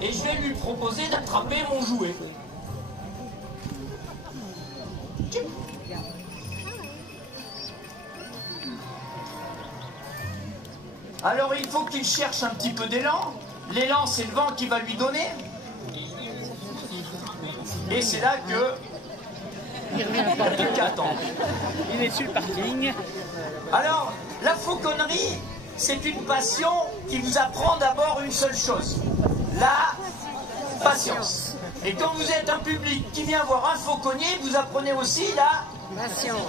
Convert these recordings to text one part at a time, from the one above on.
et je vais lui proposer d'attraper mon jouet. Alors il faut qu'il cherche un petit peu d'élan. L'élan, c'est le vent qui va lui donner. Et c'est là que... Il revient pas. Il n'y a plus qu'à attendre. Il est sur le parking. Alors, la fauconnerie, c'est une passion qui vous apprend d'abord une seule chose. La patience. Et quand vous êtes un public qui vient voir un fauconnier, vous apprenez aussi la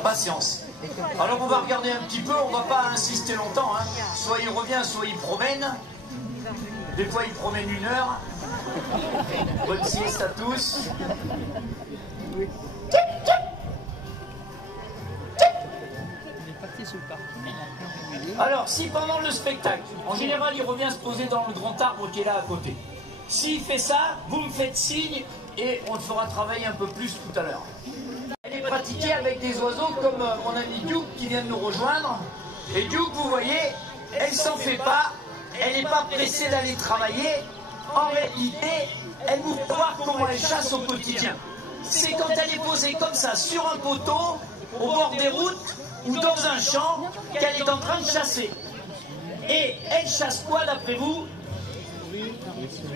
patience. Alors on va regarder un petit peu, on va pas insister longtemps. Hein. Soit il revient, soit il promène. Des fois il promène 1 heure. Bonne sieste à tous. Il est parti sur le parking. Alors, si pendant le spectacle, en général, il revient se poser dans le grand arbre qui est là à côté. S'il fait ça, vous me faites signe et on le fera travailler un peu plus tout à l'heure. Elle est pratiquée avec des oiseaux comme mon ami Duke qui vient de nous rejoindre. Et Duke, vous voyez, elle s'en fait pas, elle n'est pas pressée d'aller travailler. En réalité, elle vous fait voir comment elle chasse au quotidien. C'est quand elle est posée comme ça sur un poteau, au bord des routes ou dans un champ, qu'elle est en train de chasser. Et elle chasse quoi d'après vous?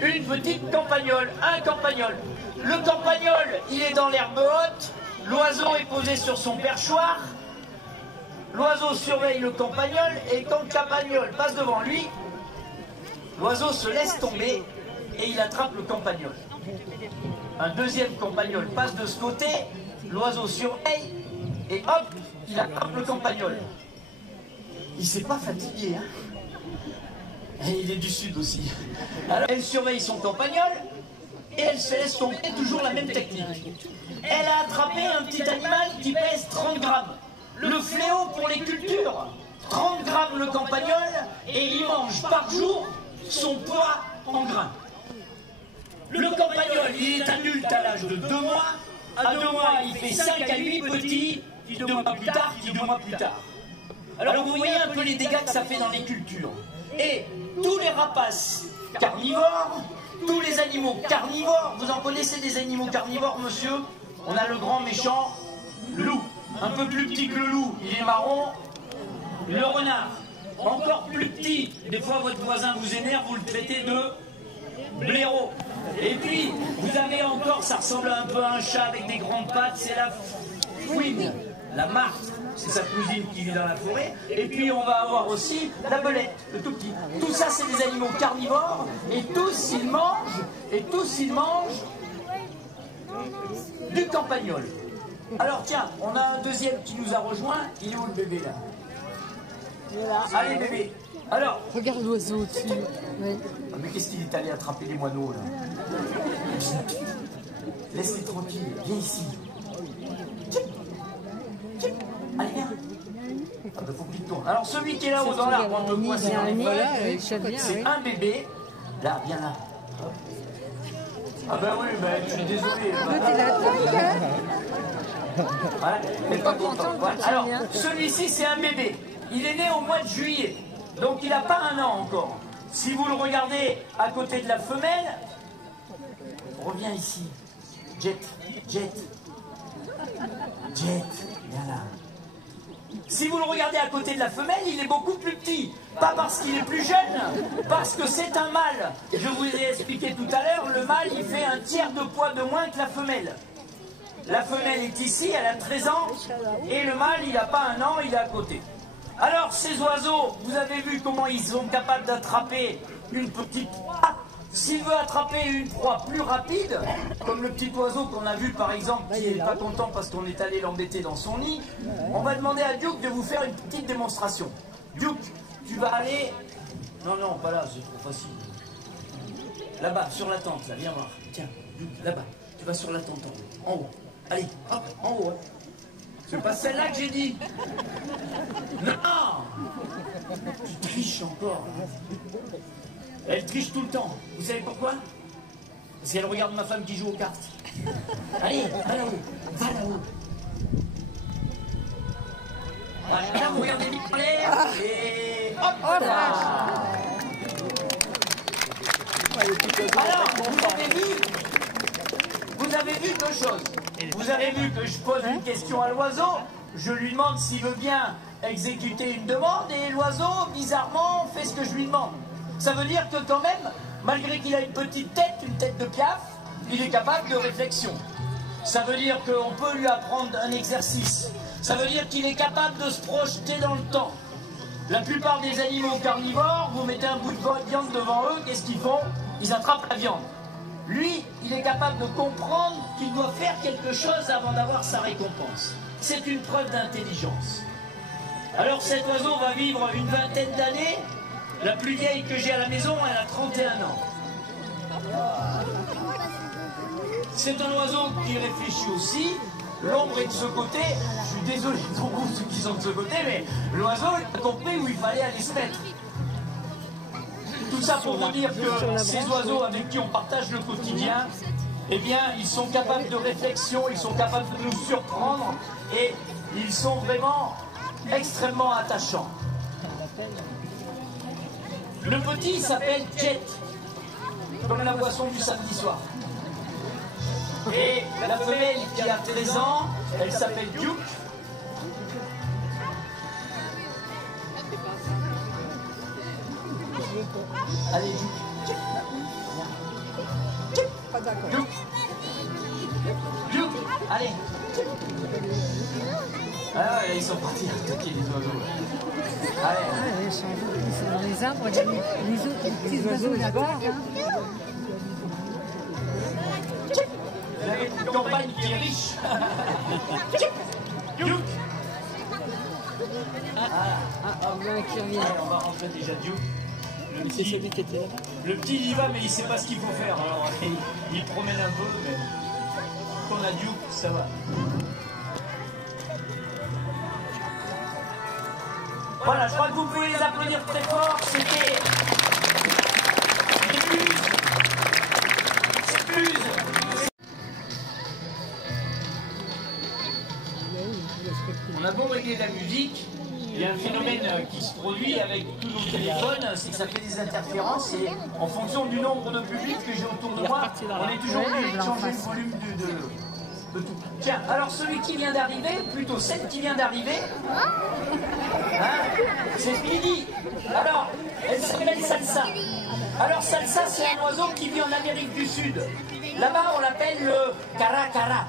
Une petite campagnole, un campagnol. Le campagnol, il est dans l'herbe haute, l'oiseau est posé sur son perchoir, l'oiseau surveille le campagnol et quand le campagnol passe devant lui, l'oiseau se laisse tomber et il attrape le campagnol. Un deuxième campagnol passe de ce côté, l'oiseau surveille et hop, il attrape le campagnol. Il s'est pas fatigué, hein? Et il est du sud aussi. Alors, elle surveille son campagnol et elle se laisse tomber, toujours la même technique. Elle a attrapé un petit animal qui pèse 30 grammes. Le fléau pour les cultures. 30 grammes le campagnol et il mange par jour son poids en grains. Le campagnol, il est adulte à l'âge de 2 mois. À 2 mois, il fait 5 à 8 petits, qui 2 mois plus tard, qui 2 mois plus tard. Alors vous voyez un peu les dégâts que ça fait dans les cultures. Et tous les rapaces carnivores, tous les animaux carnivores, vous en connaissez des animaux carnivores, monsieur? On a le grand méchant loup, un peu plus petit que le loup, il est marron. Le renard, encore plus petit, des fois votre voisin vous énerve, vous le traitez de blaireau. Et puis, vous avez encore, ça ressemble un peu à un chat avec des grandes pattes, c'est la fouine, la martre, c'est sa cousine qui vit dans la forêt. Et puis, on va avoir aussi la belette, le tout petit. Tout ça, c'est des animaux carnivores, et tous, ils mangent du campagnol. Alors, tiens, on a un deuxième qui nous a rejoint. Il est où le bébé, là? Allez, bébé. Alors, regarde l'oiseau au-dessus. Oui. Ah, mais qu'est-ce qu'il est allé attraper les moineaux là? Laisse-les tranquilles, viens ici. Allez, viens. Ah, bah, faut qu'il tourne. Alors celui qui est là-haut dans l'arbre, un peu coincé dans les feuilles, c'est un bébé. Là, viens là. Ah ben oui, ben, je suis désolé. Voilà, t'es pas content. Voilà. Alors, celui-ci, c'est un bébé. Il est né au mois de juillet. Donc il n'a pas 1 an encore. Si vous le regardez à côté de la femelle, reviens ici. Jet, viens là. Si vous le regardez à côté de la femelle, il est beaucoup plus petit. Pas parce qu'il est plus jeune, parce que c'est un mâle. Je vous ai expliqué tout à l'heure, le mâle, il fait 1/3 de poids de moins que la femelle. La femelle est ici, elle a 13 ans, et le mâle, il n'a pas 1 an, il est à côté. Alors, ces oiseaux, vous avez vu comment ils sont capables d'attraper une petite proie. S'il veut attraper une proie plus rapide, comme le petit oiseau qu'on a vu par exemple, qui n'est pas content parce qu'on est allé l'embêter dans son nid, on va demander à Duke de vous faire une petite démonstration. Duke, tu vas aller... Non, non, pas là, c'est trop facile. Là-bas, sur la tente, là, viens voir. Tiens, Duke, là-bas, tu vas sur la tente en haut. Allez, hop, en haut. Hein. C'est pas celle-là que j'ai dit. Non! Tu triches encore. Elle triche tout le temps. Vous savez pourquoi? Parce qu'elle regarde ma femme qui joue aux cartes. Allez, va là-haut. Va là-haut. Voilà, vous regardez vite en l'air. Et hop là. Alors, avez vu deux choses. Vous avez vu que je pose une question à l'oiseau, je lui demande s'il veut bien exécuter une demande, et l'oiseau, bizarrement, fait ce que je lui demande. Ça veut dire que quand même, malgré qu'il a une petite tête, une tête de piaf, il est capable de réflexion. Ça veut dire qu'on peut lui apprendre un exercice. Ça veut dire qu'il est capable de se projeter dans le temps. La plupart des animaux carnivores, vous mettez un bout de viande devant eux, qu'est-ce qu'ils font? Ils attrapent la viande. Lui, il est capable de comprendre qu'il doit faire quelque chose avant d'avoir sa récompense. C'est une preuve d'intelligence. Alors cet oiseau va vivre une vingtaine d'années. La plus vieille que j'ai à la maison, elle a 31 ans. C'est un oiseau qui réfléchit aussi. L'ombre est de ce côté. Je suis désolé pour vous ceux qui sont de ce côté, mais l'oiseau a compris où il fallait aller se mettre. Tout ça pour vous dire que ces oiseaux avec qui on partage le quotidien, eh bien, ils sont capables de réflexion, ils sont capables de nous surprendre et ils sont vraiment extrêmement attachants. Le petit s'appelle Jet, comme la boisson du samedi soir. Et la femelle qui a 13 ans, elle s'appelle Duke. Allez, Duke. Duke. Duke. Allez. Ah ouais, ils sont partis attaquer les oiseaux. Allez. Ils sont dans les arbres, les autres petits oiseaux là-bas. Vous avez une campagne qui est riche. Duke. Voilà qui revient. Allez, on va rentrer déjà Duke. Le petit il y va mais il sait pas ce qu'il faut faire. Alors il promène un peu mais quand on a Duke ça va. Voilà, je crois que vous pouvez les applaudir très fort. C'était plus. On a beau régler la musique, il y a un phénomène qui se produit avec tous nos téléphones, c'est que ça fait des interférences et en fonction du nombre de publics que j'ai autour de moi, on est toujours obligé de changer le volume de tout. Tiens, alors celui qui vient d'arriver, plutôt celle qui vient d'arriver, c'est Speedy. Alors, elle s'appelle Salsa. Alors Salsa, c'est un oiseau qui vit en Amérique du Sud. Là-bas, on l'appelle le cara-cara.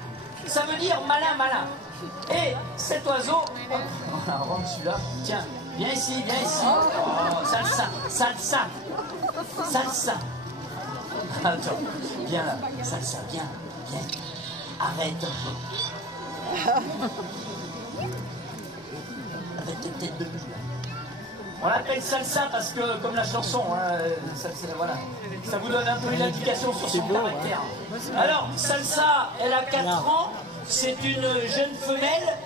Ça veut dire malin-malin. Et cet oiseau, on rentre celui-là, tiens, viens ici, viens ici. Oh, Salsa, Salsa, Salsa. Attends, viens là, Salsa, viens, viens. Arrête un peu. Avec tes têtes de mule. On l'appelle Salsa parce que, comme la chanson, voilà, ça vous donne un peu une indication sur son caractère. Alors, Salsa, elle a 4 ans, c'est une jeune femelle.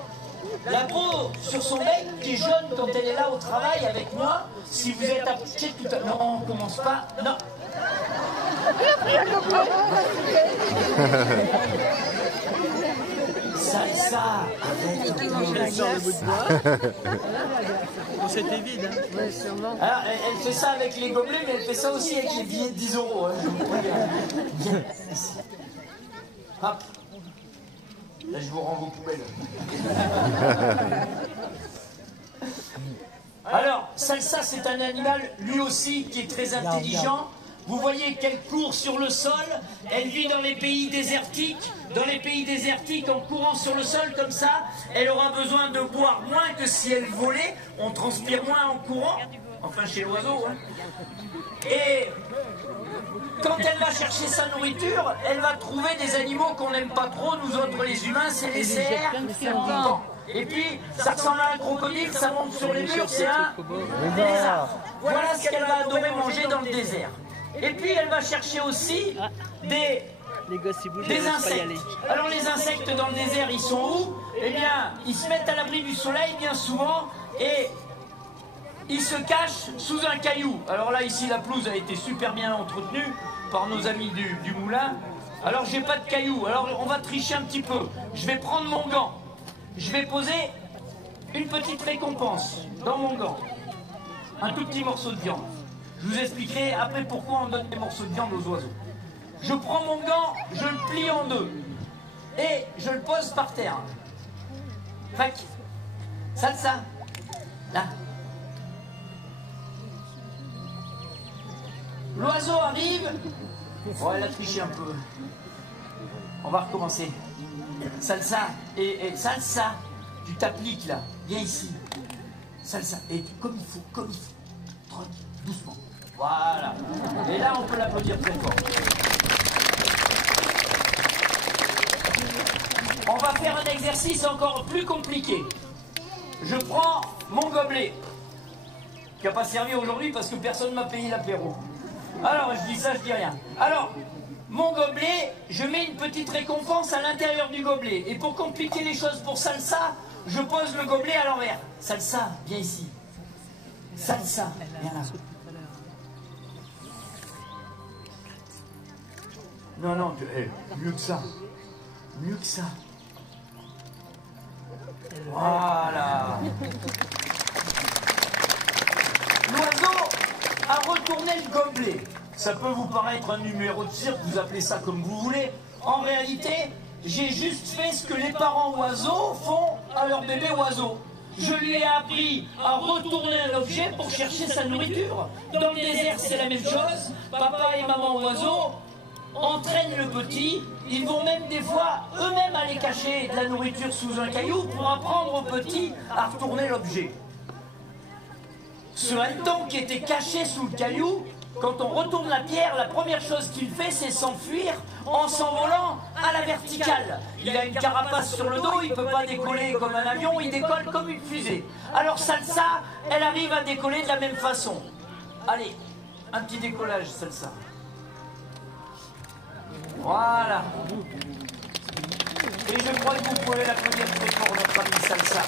La peau sur son bec qui est jaune quand elle est là au travail avec moi. Si vous êtes approché tout à l'heure, non, on commence pas, non. Salsa, C'était vide. alors, elle fait ça avec les gobelets, mais elle fait ça aussi avec les billets de 10 €. Hein, je vous préviens. Viens ici. Hop. Là, je vous rends vos poubelles. Alors, Salsa, c'est un animal, lui aussi, qui est très intelligent. Vous voyez qu'elle court sur le sol, elle vit dans les pays désertiques. Dans les pays désertiques, en courant sur le sol comme ça, elle aura besoin de boire moins que si elle volait. On transpire moins en courant, enfin chez l'oiseau. Hein. Et quand elle va chercher sa nourriture, elle va trouver des animaux qu'on n'aime pas trop, nous autres les humains, c'est les cerfs. Et puis, ça ressemble à un crocodile, ça monte sur les murs, c'est un lézard. Voilà ce qu'elle va adorer manger dans le désert. Et puis elle va chercher aussi des insectes. Alors les insectes dans le désert, ils sont où? Eh bien, ils se mettent à l'abri du soleil bien souvent et ils se cachent sous un caillou. Alors là, ici, la pelouse a été super bien entretenue par nos amis du moulin. Alors j'ai pas de caillou, alors on va tricher un petit peu. Je vais prendre mon gant. Je vais poser une petite récompense dans mon gant. Un tout petit morceau de viande. Je vous expliquerai après pourquoi on donne des morceaux de viande aux oiseaux. Je prends mon gant, je le plie en deux. et je le pose par terre. Fac. Salsa. Là. L'oiseau arrive. Oh, elle a triché un peu. On va recommencer. Salsa. Et salsa. Tu t'appliques là. Viens ici. Salsa. Et comme il faut, comme il faut. Tranquille, doucement. Voilà. Et là, on peut l'applaudir très fort. On va faire un exercice encore plus compliqué. Je prends mon gobelet, qui n'a pas servi aujourd'hui parce que personne ne m'a payé l'apéro. Alors, je dis ça, je dis rien. Alors, mon gobelet, je mets une petite récompense à l'intérieur du gobelet. Et pour compliquer les choses pour Salsa, je pose le gobelet à l'envers. Salsa, viens ici. Salsa, viens là. Non, non, mieux que ça. Mieux que ça. Voilà. L'oiseau a retourné le gobelet. Ça peut vous paraître un numéro de cirque, vous appelez ça comme vous voulez. En réalité, j'ai juste fait ce que les parents oiseaux font à leur bébé oiseau. Je lui ai appris à retourner un objet pour chercher sa nourriture. Dans le désert, c'est la même chose. Papa et maman oiseaux entraînent le petit. Ils vont même des fois eux-mêmes aller cacher de la nourriture sous un caillou pour apprendre au petit à retourner l'objet. Ce hanneton qui était caché sous le caillou, quand on retourne la pierre, la première chose qu'il fait, c'est s'enfuir en s'envolant à la verticale. Il a une carapace sur le dos, il ne peut pas décoller comme un avion, il décolle comme une fusée. Alors Salsa, elle arrive à décoller de la même façon. Allez, un petit décollage, Salsa. Voilà. Et je crois que vous pouvez l'applaudir très fort, notre ami Salsa.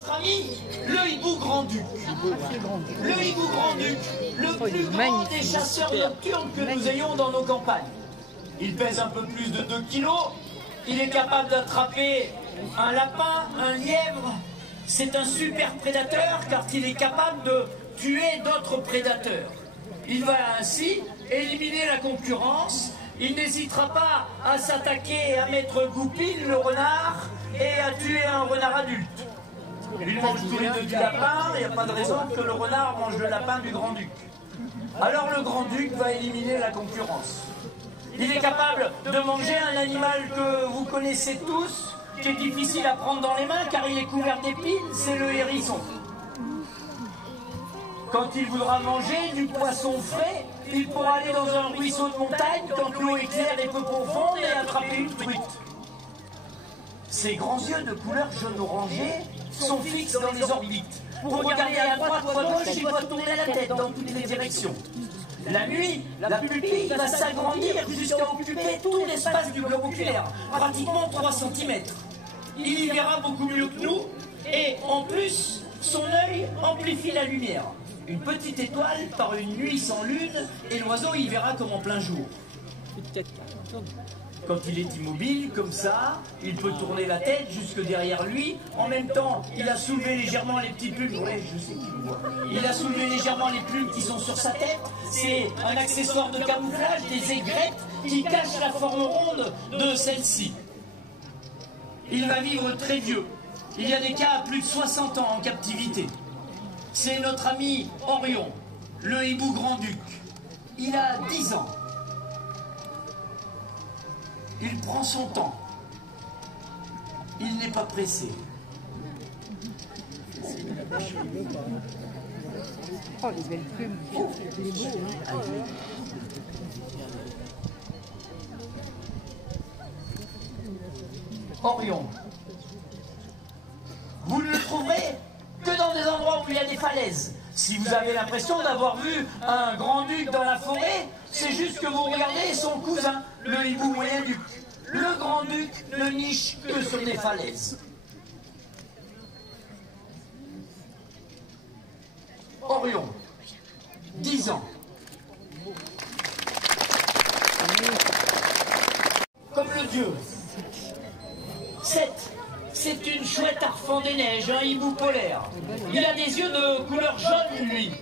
Notre ami, le hibou grand-duc. Le hibou grand-duc, le plus grand des chasseurs nocturnes que nous ayons dans nos campagnes. Il pèse un peu plus de 2 kilos. Il est capable d'attraper un lapin, un lièvre. C'est un super prédateur car il est capable de tuer d'autres prédateurs. Il va ainsi éliminer la concurrence. Il n'hésitera pas à s'attaquer à mettre Goupil, le renard, et à tuer un renard adulte. Il mange tous les deux du lapin, il n'y a pas de raison que le renard mange le lapin du grand-duc. Alors le grand-duc va éliminer la concurrence. Il est capable de manger un animal que vous connaissez tous, qui est difficile à prendre dans les mains car il est couvert d'épines, c'est le hérisson. Quand il voudra manger du poisson frais, il pourra aller dans un ruisseau de montagne quand l'eau est claire et peu profonde et attraper une truite. Ses grands yeux de couleur jaune-orangé sont fixes dans les orbites. Pour regarder à droite ou à gauche, il doit tourner la tête dans toutes les directions. La nuit, la pupille va s'agrandir jusqu'à occuper tout l'espace du globe oculaire, pratiquement 3 cm. Il y verra beaucoup mieux que nous, et en plus, son œil amplifie la lumière. Une petite étoile par une nuit sans lune, et l'oiseau y verra comme en plein jour. Quand il est immobile, comme ça, il peut tourner la tête jusque derrière lui. En même temps, il a soulevé légèrement les petits plumes. Ouais, je sais qu'il me voit. Il a soulevé légèrement les plumes qui sont sur sa tête. C'est un accessoire de camouflage, des aigrettes qui cachent la forme ronde de celle-ci. Il va vivre très vieux. Il y a des cas à plus de 60 ans en captivité. C'est notre ami Orion, le hibou grand-duc. Il a 10 ans. Il prend son temps. Il n'est pas pressé. Oh, les belles plumes. Il est beau, hein. Orion. Vous ne le trouverez que dans des endroits où il y a des falaises. Si vous avez l'impression d'avoir vu un grand-duc dans la forêt, c'est juste que vous regardez son cousin, le hibou moyen-duc. Le grand-duc ne niche que sur des falaises. Orion, 10 ans. Comme le dieu. 7. C'est une chouette arfan des neiges, un hibou polaire. Il a des yeux de couleur jaune, lui.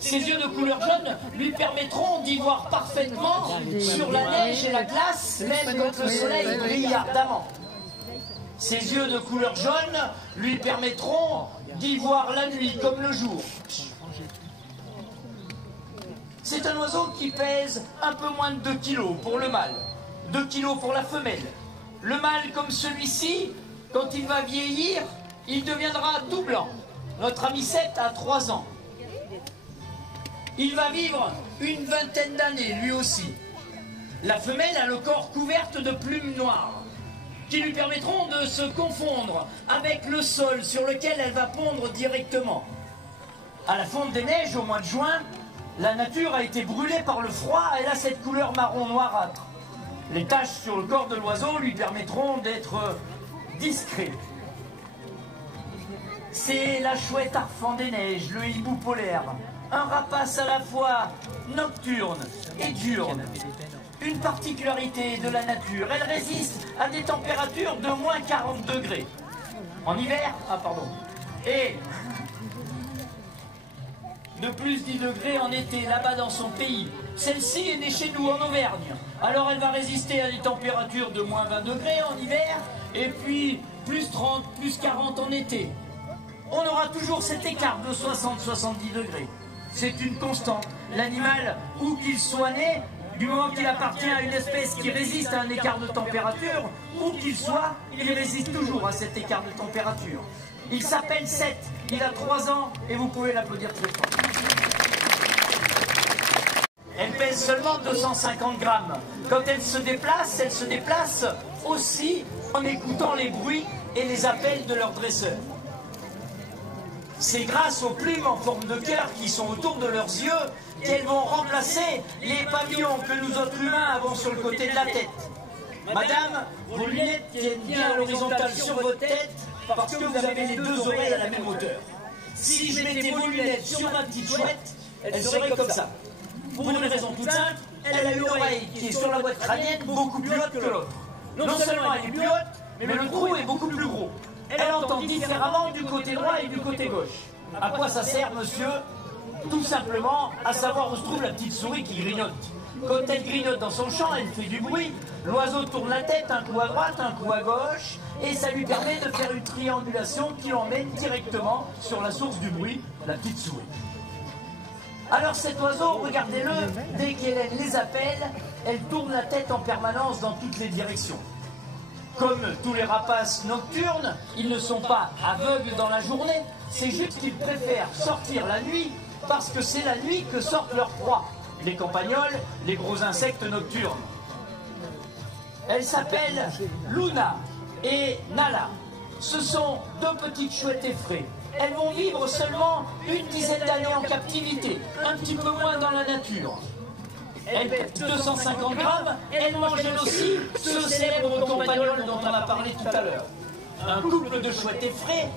Ses yeux de couleur jaune lui permettront d'y voir parfaitement sur la neige et la glace, même quand le soleil brille ardemment. Ses yeux de couleur jaune lui permettront d'y voir la nuit comme le jour. C'est un oiseau qui pèse un peu moins de 2 kilos pour le mâle, 2 kilos pour la femelle. Le mâle comme celui-ci, quand il va vieillir, il deviendra tout blanc. Notre ami 7 a 3 ans. Il va vivre une vingtaine d'années, lui aussi. La femelle a le corps couverte de plumes noires, qui lui permettront de se confondre avec le sol sur lequel elle va pondre directement. À la fonte des neiges, au mois de juin, la nature a été brûlée par le froid, elle a cette couleur marron noirâtre. Les taches sur le corps de l'oiseau lui permettront d'être discret. C'est la chouette arfan des neiges, le hibou polaire, un rapace à la fois nocturne et diurne. Une particularité de la nature, elle résiste à des températures de moins 40 degrés. En hiver, et de plus 10 degrés en été, là-bas dans son pays. Celle-ci est née chez nous en Auvergne. Alors elle va résister à des températures de moins 20 degrés en hiver, et puis plus 30, plus 40 en été. On aura toujours cet écart de 60-70 degrés. C'est une constante. L'animal, où qu'il soit né, du moment qu'il appartient à une espèce qui résiste à un écart de température, où qu'il soit, il résiste toujours à cet écart de température. Il s'appelle 7, il a 3 ans et vous pouvez l'applaudir très fort. Elle pèse seulement 250 grammes. Quand elle se déplace aussi en écoutant les bruits et les appels de leurs dresseurs. C'est grâce aux plumes en forme de cœur qui sont autour de leurs yeux qu'elles vont remplacer les pavillons que nous autres humains avons sur le côté de la tête. Madame, vos lunettes tiennent bien à l'horizontale sur votre tête parce que vous avez les 2 oreilles à la même hauteur. Si je mettais vos lunettes sur ma petite chouette, elle serait comme ça. Pour une raison toute simple, elle a une oreille qui est sur la boîte crânienne beaucoup plus haute que l'autre. Non seulement elle est plus haute, mais le trou est beaucoup plus gros. Elle entend différemment du côté droit et du côté gauche. À quoi ça sert, monsieur? Tout simplement à savoir où se trouve la petite souris qui grignote. Quand elle grignote dans son champ, elle fait du bruit. L'oiseau tourne la tête, un coup à droite, un coup à gauche, et ça lui permet de faire une triangulation qui l'emmène directement sur la source du bruit, la petite souris. Alors cet oiseau, regardez-le, dès qu'elle les appelle, elle tourne la tête en permanence dans toutes les directions. Comme tous les rapaces nocturnes, ils ne sont pas aveugles dans la journée, c'est juste qu'ils préfèrent sortir la nuit parce que c'est la nuit que sortent leurs proies, les campagnols, les gros insectes nocturnes. Elles s'appellent Luna et Nala. Ce sont 2 petites chouettes effraies. Elles vont vivre seulement une dizaine d'années en captivité, un petit peu moins dans la nature. Elle pèse 250 grammes, elle mange elle aussi ce célèbre campagnol dont on a parlé tout à l'heure. Un couple de chouettes effraies,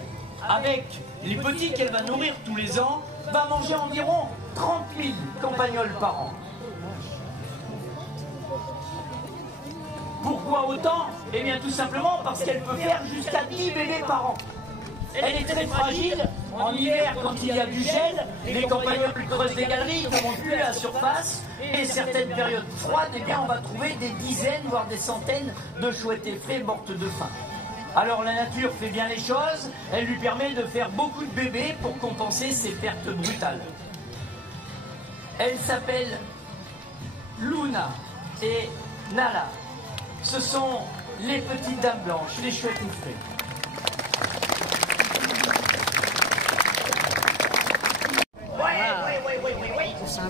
avec les petits qu'elle va nourrir tous les ans, va manger environ 30 000 campagnols par an. Pourquoi autant? Eh bien tout simplement parce qu'elle peut faire jusqu'à 10 bébés par an. Elle est très fragile. En hiver, quand il y a du gel, les campagnols creusent des galeries, ne montent plus à la surface. Et certaines périodes froides, eh bien, on va trouver des dizaines, voire des centaines de chouettes effraies mortes de faim. Alors la nature fait bien les choses. Elle lui permet de faire beaucoup de bébés pour compenser ses pertes brutales. Elle s'appelle Luna et Nala. Ce sont les petites dames blanches, les chouettes effraies.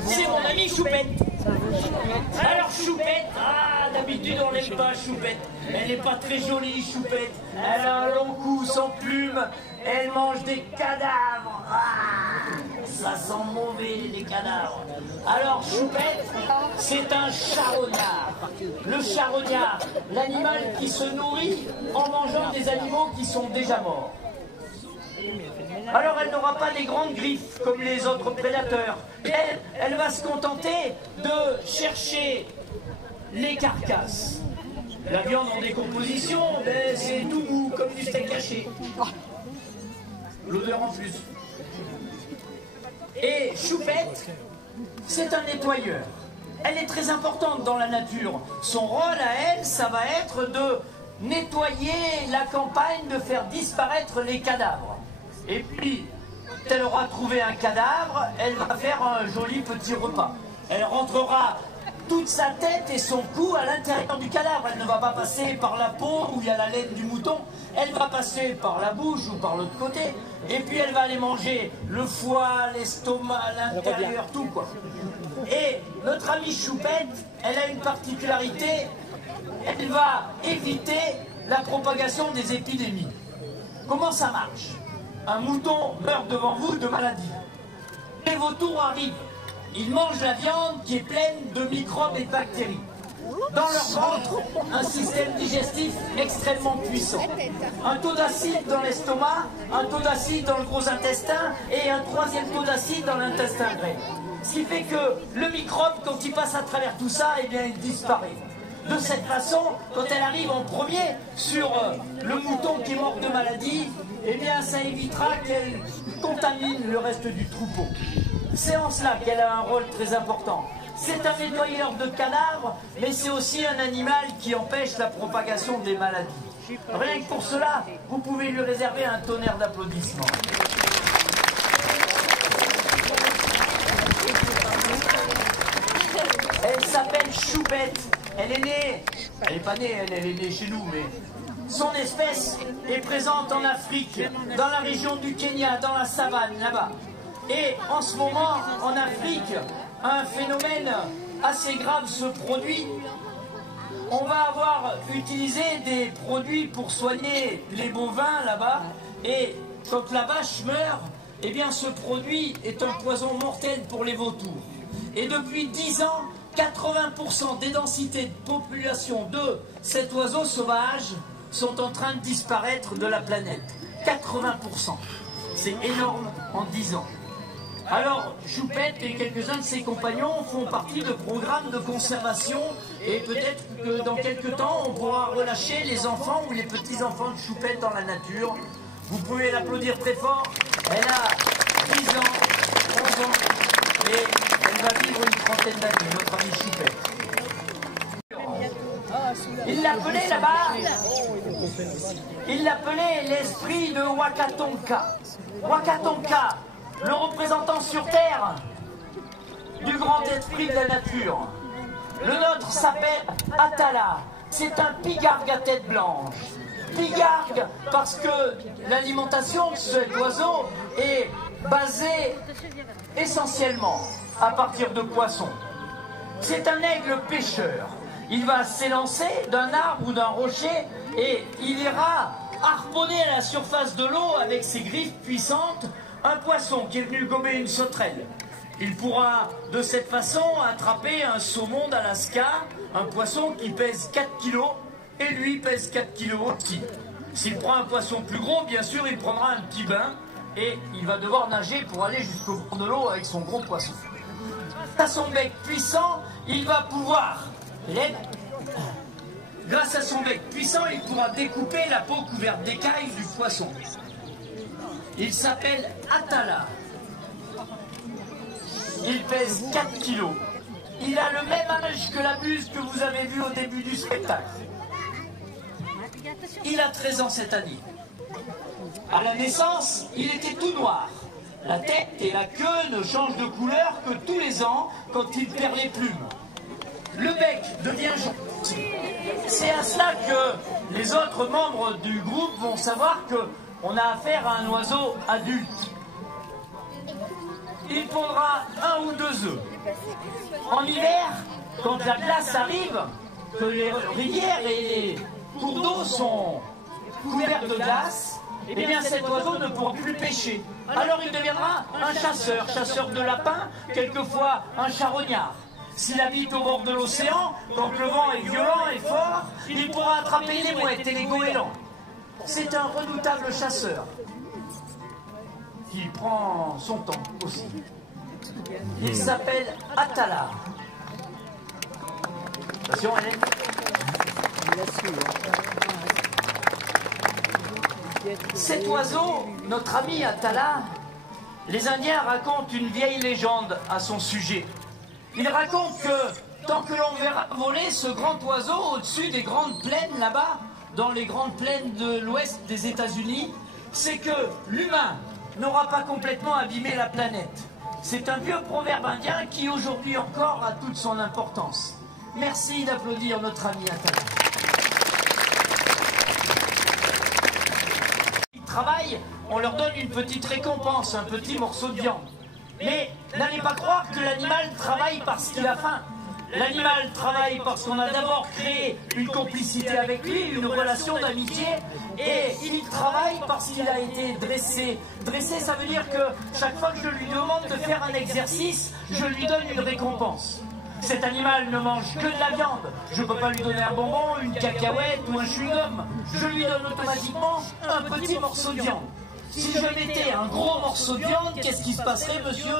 C'est mon ami Choupette. Alors Choupette, d'habitude on n'aime pas Choupette. Elle n'est pas très jolie Choupette. Elle a un long cou sans plumes. Elle mange des cadavres. Ça sent mauvais les cadavres. Alors Choupette, c'est un charognard. Le charognard, l'animal qui se nourrit en mangeant des animaux qui sont déjà morts. Alors elle n'aura pas des grandes griffes comme les autres prédateurs. Elle va se contenter de chercher les carcasses. La viande en décomposition, c'est tout mou comme du steak haché. L'odeur en plus. Et Choupette, c'est un nettoyeur. Elle est très importante dans la nature. Son rôle à elle, ça va être de nettoyer la campagne, de faire disparaître les cadavres. Et puis, quand elle aura trouvé un cadavre, elle va faire un joli petit repas. Elle rentrera toute sa tête et son cou à l'intérieur du cadavre. Elle ne va pas passer par la peau où il y a la laine du mouton. Elle va passer par la bouche ou par l'autre côté. Et puis elle va aller manger le foie, l'estomac, l'intérieur, tout quoi. Et notre amie Choupette, elle a une particularité. Elle va éviter la propagation des épidémies. Comment ça marche? Un mouton meurt devant vous de maladie. Les vautours arrivent. Ils mangent la viande qui est pleine de microbes et de bactéries. Dans leur ventre, un système digestif extrêmement puissant. Un taux d'acide dans l'estomac, un taux d'acide dans le gros intestin et un troisième taux d'acide dans l'intestin grêle. Ce qui fait que le microbe, quand il passe à travers tout ça, eh bien, il disparaît. De cette façon, quand elle arrive en premier sur le mouton qui est mort de maladie, eh bien, ça évitera qu'elle contamine le reste du troupeau. C'est en cela qu'elle a un rôle très important. C'est un nettoyeur de cadavres, mais c'est aussi un animal qui empêche la propagation des maladies. Rien que pour cela, vous pouvez lui réserver un tonnerre d'applaudissements. Elle s'appelle Choupette. Elle est née, elle n'est pas née, elle est née chez nous, mais son espèce est présente en Afrique, dans la région du Kenya, dans la savane, là-bas. Et en ce moment, en Afrique, un phénomène assez grave se produit. On va avoir utilisé des produits pour soigner les bovins là-bas. Et quand la vache meurt, eh bien ce produit est un poison mortel pour les vautours. Et depuis 10 ans, 80% des densités de population de cet oiseau sauvage sont en train de disparaître de la planète. 80%. C'est énorme en 10 ans. Alors, Choupette et quelques-uns de ses compagnons font partie de programmes de conservation et peut-être que dans quelques temps, on pourra relâcher les enfants ou les petits-enfants de Choupette dans la nature. Vous pouvez l'applaudir très fort. Elle a 10 ans, 11 ans et elle va vivre une trentaine d'années, notre amie Choupette. Il l'appelait là-bas, il l'appelait l'esprit de Wakatonka. Wakatonka, le représentant sur Terre du grand esprit de la nature. Le nôtre s'appelle Atala. C'est un pigargue à tête blanche. Pigargue parce que l'alimentation de cet oiseau est basée essentiellement à partir de poissons. C'est un aigle pêcheur. Il va s'élancer d'un arbre ou d'un rocher et il ira harponner à la surface de l'eau avec ses griffes puissantes un poisson qui est venu gober une sauterelle. Il pourra de cette façon attraper un saumon d'Alaska, un poisson qui pèse 4 kilos et lui pèse 4 kilos aussi. S'il prend un poisson plus gros, bien sûr, il prendra un petit bain et il va devoir nager pour aller jusqu'au fond de l'eau avec son gros poisson. À son bec puissant, il va pouvoir, grâce à son bec puissant, il pourra découper la peau couverte d'écailles du poisson. Il s'appelle Atala. Il pèse 4 kilos. Il a le même âge que la buse que vous avez vue au début du spectacle. Il a 13 ans cette année. À la naissance, il était tout noir. La tête et la queue ne changent de couleur que tous les ans quand il perd les plumes. Le bec devient jaune. C'est à cela que les autres membres du groupe vont savoir qu'on a affaire à un oiseau adulte. Il pondra 1 ou 2 œufs. En hiver, quand la glace arrive, que les rivières et les cours d'eau sont couverts de glace, eh bien cet oiseau ne pourra plus pêcher. Alors il deviendra un chasseur, chasseur de lapins, quelquefois un charognard. S'il habite au bord de l'océan, quand le vent est violent et fort, il pourra attraper les mouettes et les goélands. C'est un redoutable chasseur qui prend son temps aussi. Il s'appelle Atala. Attention, Hélène. Cet oiseau, notre ami Atala, les Indiens racontent une vieille légende à son sujet. Ils racontent que tant que l'on verra voler ce grand oiseau au-dessus des grandes plaines là-bas, dans les grandes plaines de l'ouest des États-Unis, c'est que l'humain n'aura pas complètement abîmé la planète. C'est un vieux proverbe indien qui aujourd'hui encore a toute son importance. Merci d'applaudir notre ami Atala. Ils travaillent, on leur donne une petite récompense, un petit morceau de viande. Mais n'allez pas croire que l'animal travaille parce qu'il a faim. L'animal travaille parce qu'on a d'abord créé une complicité avec lui, une relation d'amitié, et il travaille parce qu'il a été dressé. Dressé, ça veut dire que chaque fois que je lui demande de faire un exercice, je lui donne une récompense. Cet animal ne mange que de la viande. Je ne peux pas lui donner un bonbon, une cacahuète ou un chewing-gum. Je lui donne automatiquement un petit morceau de viande. Si je mettais un gros morceau de viande, qu'est-ce qui se passerait, monsieur ?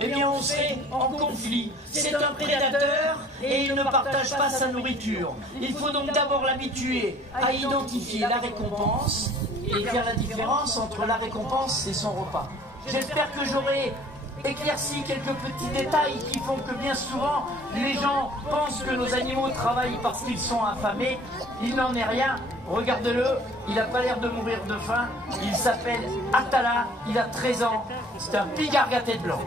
Eh bien, on serait en conflit. C'est un prédateur et il ne partage pas sa nourriture. Il faut donc d'abord l'habituer à identifier la récompense et faire la différence entre la récompense et son repas. J'espère que j'aurai éclairci quelques petits détails qui font que bien souvent les gens pensent que nos animaux travaillent parce qu'ils sont affamés. Il n'en est rien. Regardez-le, il n'a pas l'air de mourir de faim. Il s'appelle Atala, il a 13 ans. C'est un pigargue à tête blanche.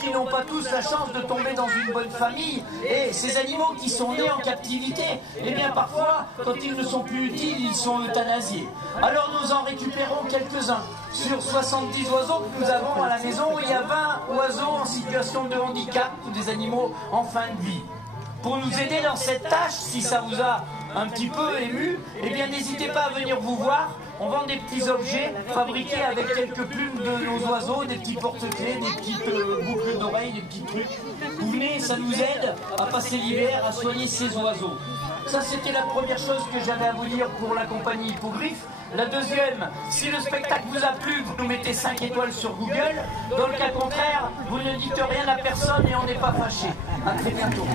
Qui n'ont pas tous la chance de tomber dans une bonne famille, et ces animaux qui sont nés en captivité, eh bien parfois, quand ils ne sont plus utiles, ils sont euthanasiés. Alors nous en récupérons quelques-uns. Sur 70 oiseaux que nous avons à la maison, il y a 20 oiseaux en situation de handicap ou des animaux en fin de vie. Pour nous aider dans cette tâche, si ça vous a un petit peu ému, eh bien n'hésitez pas à venir vous voir. On vend des petits objets fabriqués avec quelques plumes de nos oiseaux, des petits porte-clés, des petites boucles d'oreilles, des petits trucs. Vous venez, ça nous aide à passer l'hiver, à soigner ces oiseaux. Ça, c'était la première chose que j'avais à vous dire pour la compagnie Hippogriffe. La deuxième, si le spectacle vous a plu, vous nous mettez 5 étoiles sur Google. Dans le cas contraire, vous ne dites rien à personne et on n'est pas fâché. À très bientôt.